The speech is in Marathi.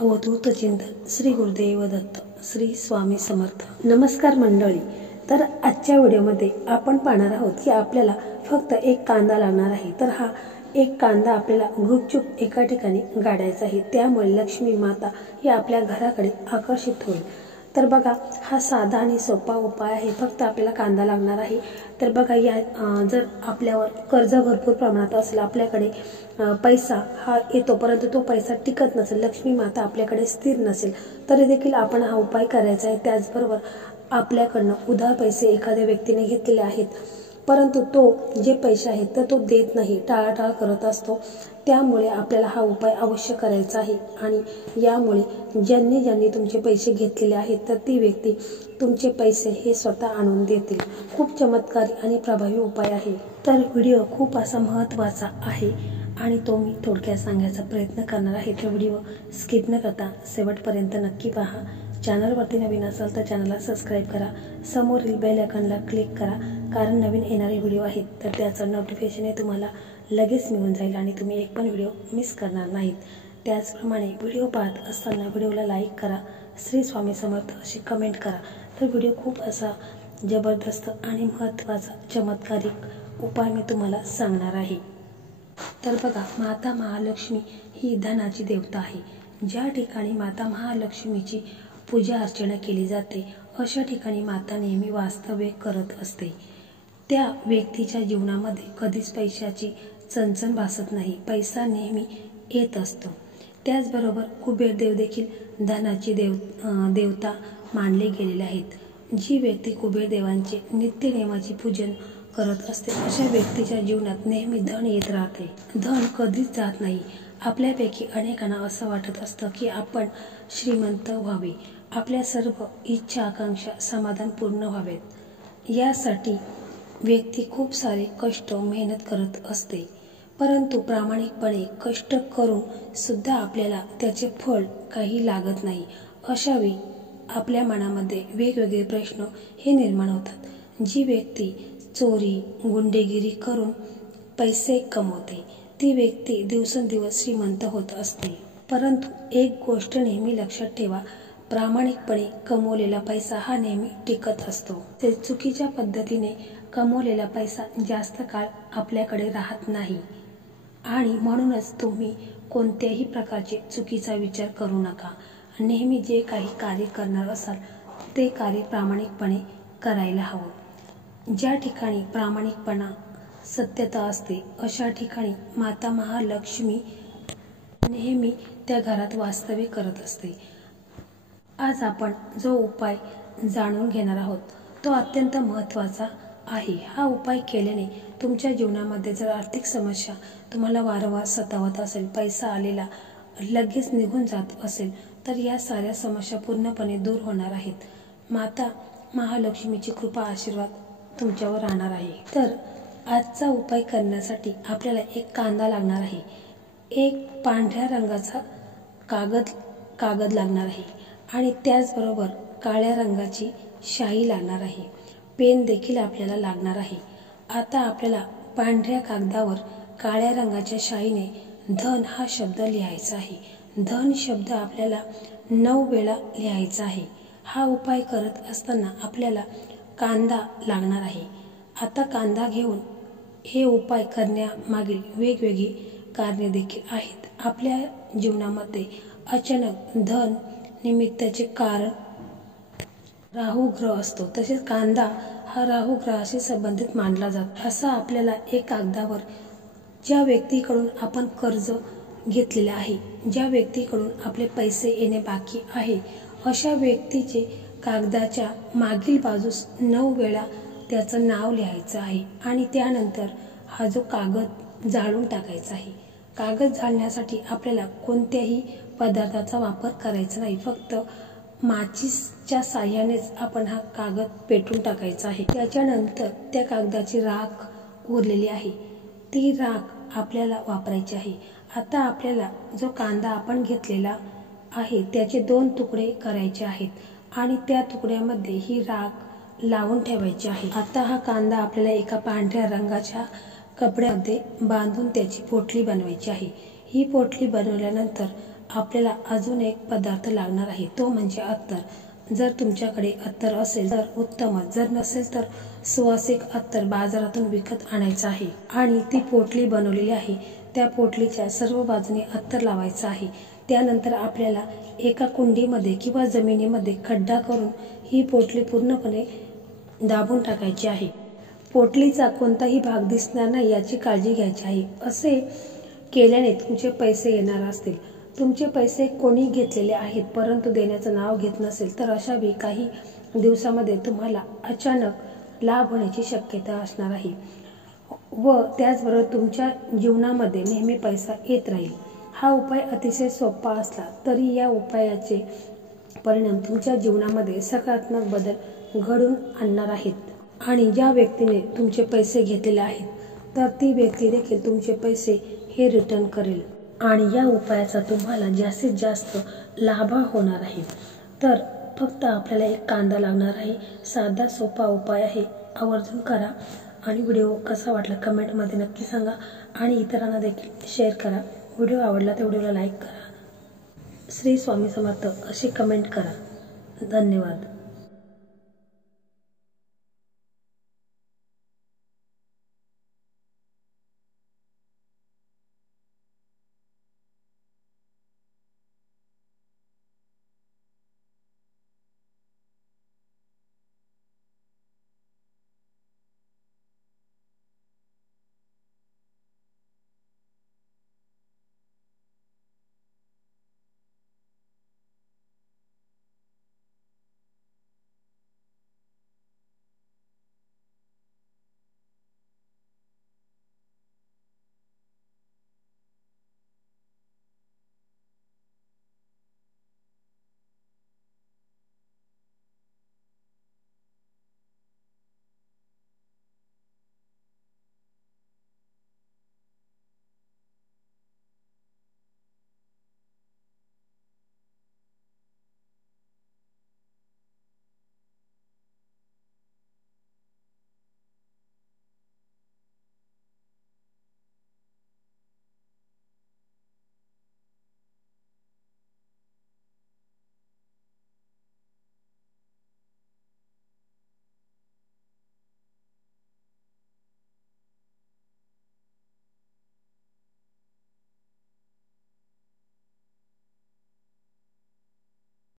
अवधूत चिंतन श्री गुरुदेव दत्त श्री स्वामी समर्थ। नमस्कार मंडळी। तर आजच्या व्हिडिओमध्ये आपण पाहणार आहोत की आपल्याला फक्त एक कांदा लागणार आहे। तर हा एक कांदा आपल्याला गुपचूप एका ठिकाणी गाडायचा आहे, त्यामुळे लक्ष्मी माता ही आपल्या घराकडे आकर्षित होईल। तर बघा, हा साधा आणि सोपा उपाय आहे। फक्त आपल्याला कांदा लागणार आहे। तर बघा, या जर आपल्यावर कर्ज भरपूर प्रमाणात असेल, आपल्याकडे पैसा हा येतो परंतु तो पैसा टिकत नसेल, लक्ष्मी माता आपल्याकडे स्थिर नसेल, तरी देखील आपण हा उपाय करायचा आहे। त्याचबरोबर आपल्याकडनं उधार पैसे एखाद्या व्यक्तीने घेतलेले आहेत, परंतु तो जे पैसे आहेत तर तो देत नाही, टाळाटाळ करत असतो, त्यामुळे आपल्याला हा उपाय अवश्य करायचा आहे। आणि यामुळे ज्यांनी तुमचे पैसे घेतलेले आहेत तर ती व्यक्ती तुमचे पैसे हे स्वतः आणून देतील। खूप चमत्कारी आणि प्रभावी उपाय आहे। तर व्हिडिओ खूप असा महत्त्वाचा आहे आणि तो मी थोडक्यात सांगायचा प्रयत्न करणार आहे। तर व्हिडिओ स्किप न करता शेवटपर्यंत नक्की पहा। चॅनलवरती नवीन असाल तर चॅनलला सबस्क्राईब करा, समोरील बेल आयकॉनला क्लिक करा, कारण नवीन येणारे व्हिडिओ आहेत तर त्याचं नोटिफिकेशन हे तुम्हाला लगेच मिळून जाईल आणि तुम्ही एक पण व्हिडिओ मिस करणार नाहीत। त्याचप्रमाणे व्हिडिओ पाहत असताना व्हिडिओला लाईक करा, श्री स्वामी समर्थ अशी कमेंट करा। तर व्हिडिओ खूप असा जबरदस्त आणि महत्त्वाचा चमत्कारिक उपाय मी तुम्हाला सांगणार आहे। तर बघा, माता महालक्ष्मी ही धनाची देवता आहे। ज्या ठिकाणी माता महालक्ष्मीची पूजा अर्चना केली जाते अशा ठिकाणी माता नेहमी वास्तव्य करत असते। त्या व्यक्तीच्या जीवनामध्ये कधीच पैशाची चणचण भासत नाही, पैसा नेहमी येत असतो। त्याचबरोबर कुबेर देव देखील धनाची देवता मानले गेलेले आहेत। जी व्यक्ती कुबेर देवांचे नित्यनेमाची पूजन करत असते अशा व्यक्तीच्या जीवनात नेहमी धन येत राहते, धन कधीच जात नाही। आपल्यापैकी अनेकांना असं वाटत असतं की आपण श्रीमंत व्हावे, आपल्या सर्व इच्छा आकांक्षा समाधान पूर्ण व्हावेत, यासाठी व्यक्ती खूप सारे कष्ट मेहनत करत असते, परंतु प्रामाणिकपणे कष्ट करून सुद्धा आपल्याला त्याचे फळ काही लागत नाही। अशा वेळी आपल्या मनामध्ये वेगवेगळे प्रश्न हे निर्माण होतात। जी व्यक्ती चोरी गुंडेगिरी करून पैसे कमवते ती व्यक्ती दिवसेंदिवस श्रीमंत होत असते, परंतु एक गोष्ट नेहमी लक्षात ठेवा, प्रामाणिकपणे कमवलेला पैसा हा नेहमी टिकत असतो। ते चुकीच्या पद्धतीने कमवलेला पैसा जास्त काळ आपल्याकडे राहत नाही आणि म्हणूनच तुम्ही कोणत्याही प्रकारचे चुकीचा विचार करू नका। नेहमी जे काही कार्य करणार असाल ते कार्य प्रामाणिकपणे करायला हवं। ज्या ठिकाणी प्रामाणिकपणा सत्यता असते अशा ठिकाणी माता महालक्ष्मी नेहमी त्या घरात वास्तव्य करत असते। आज आपण जो उपाय जाणून घेणार आहोत तो अत्यंत महत्त्वाचा आहे। हा उपाय केल्याने तुमच्या जीवनामध्ये जर आर्थिक समस्या तुम्हाला वारंवार सतावत असेल, पैसा आलेला लगेच निघून जात असेल, तर या साऱ्या समस्या पूर्णपणे दूर होणार आहेत। माता महालक्ष्मीची कृपा आशीर्वाद तुमच्यावर राहणार आहे। तर आजचा उपाय करण्यासाठी आपल्याला एक कांदा लागणार आहे, एक पांढऱ्या रंगाचा कागद लागणार आहे आणि त्याचबरोबर काळ्या रंगाची शाई लागणार आहे, पेन देखील आपल्याला लागणार आहे। आता आपल्याला पांढऱ्या कागदावर काळ्या रंगाच्या शाईने धन हा शब्द लिहायचा आहे। धन शब्द आपल्याला 9 वेळा लिहायचा आहे। हा उपाय करत असताना आपल्याला कांदा लागणार आहे। आता कांदा घेऊन हे उपाय करण्यामागील वेगवेगळी कारणे देखील आहेत। आपल्या जीवनामध्ये अचानक धन निमित्ताचे कारण राहू ग्रह असतो, तसेच कांदा हा राहू ग्रहाशी संबंधित मानला जातो। असा आपल्याला एक कागदावर ज्या व्यक्तीकडून आपण कर्ज घेतलेले आहे, ज्या व्यक्तीकडून आपले पैसे येणे बाकी आहे, अशा व्यक्तीचे कागदाच्या मागील बाजूस 9 वेळा त्याचं नाव लिहायचं आहे आणि त्यानंतर हा जो कागद जाळून टाकायचा आहे। कागद जाळण्यासाठी आपल्याला कोणत्याही पदार्थाचा वापर करायचा नाही, फक्त माचीसच्या साह्यानेच आपण हा कागद पेटून टाकायचा आहे। त्याच्यानंतर त्या कागदाची राख उरलेली आहे ती राख आपल्याला वापरायची आहे। आता आपल्याला जो कांदा आपण घेतलेला आहे त्याचे 2 तुकडे करायचे आहेत आणि त्या तुकड्यामध्ये ही राख लावून ठेवायची आहे। आता हा कांदा आपल्याला एका पांढऱ्या रंगाच्या कपड्यामध्ये बांधून त्याची पोटली बनवायची आहे। ही पोटली बनवल्यानंतर आपल्याला अजून एक पदार्थ लागणार आहे, तो म्हणजे अत्तर। जर तुमच्याकडे अत्तर असेल तर उत्तमच, जर नसेल तर सुवासिक अत्तर बाजारातून विकत आणायचं आहे आणि ती पोटली बनवलेली आहे, त्या पोटलीच्या सर्व बाजूने अत्तर लावायचं आहे। त्यानंतर आपल्याला एका कुंडीमध्ये किंवा जमिनीमध्ये खड्डा करून ही पोटली पूर्णपणे दाबून टाकायची आहे। पोटलीचा कोणताही भाग दिसणार नाही याची काळजी घ्यायची आहे। असे केल्याने तुमचे पैसे येणार असतील, तुमचे पैसे कोणी घेतलेले आहेत परंतु देण्याचं नाव घेत नसेल तर अशा वेळी काही दिवसामध्ये तुम्हाला अचानक लाभ होण्याची शक्यता असणार आहे व त्याचबरोबर तुमच्या जीवनामध्ये नेहमी पैसा येत राहील। हा उपाय अतिशय सोपा असला तरी या उपायाचे परिणाम तुमच्या जीवनामध्ये सकारात्मक बदल घडून आणणार आहेत आणि ज्या व्यक्तीने तुमचे पैसे घेतलेले आहेत तर ती व्यक्ती देखील तुमचे पैसे हे रिटर्न करेल आणि या उपायाचा तुम्हाला जास्तीत जास्त लाभ होणार आहे। तर फक्त आपल्याला एक कांदा लागणार आहे। साधा सोपा उपाय आहे, आवर्जून करा आणि व्हिडिओ कसा वाटला कमेंटमध्ये नक्की सांगा आणि इतरांना देखील शेअर करा। व्हिडिओ आवडला तर व्हिडिओला लाईक करा, श्री स्वामी समर्थ अशी कमेंट करा। धन्यवाद।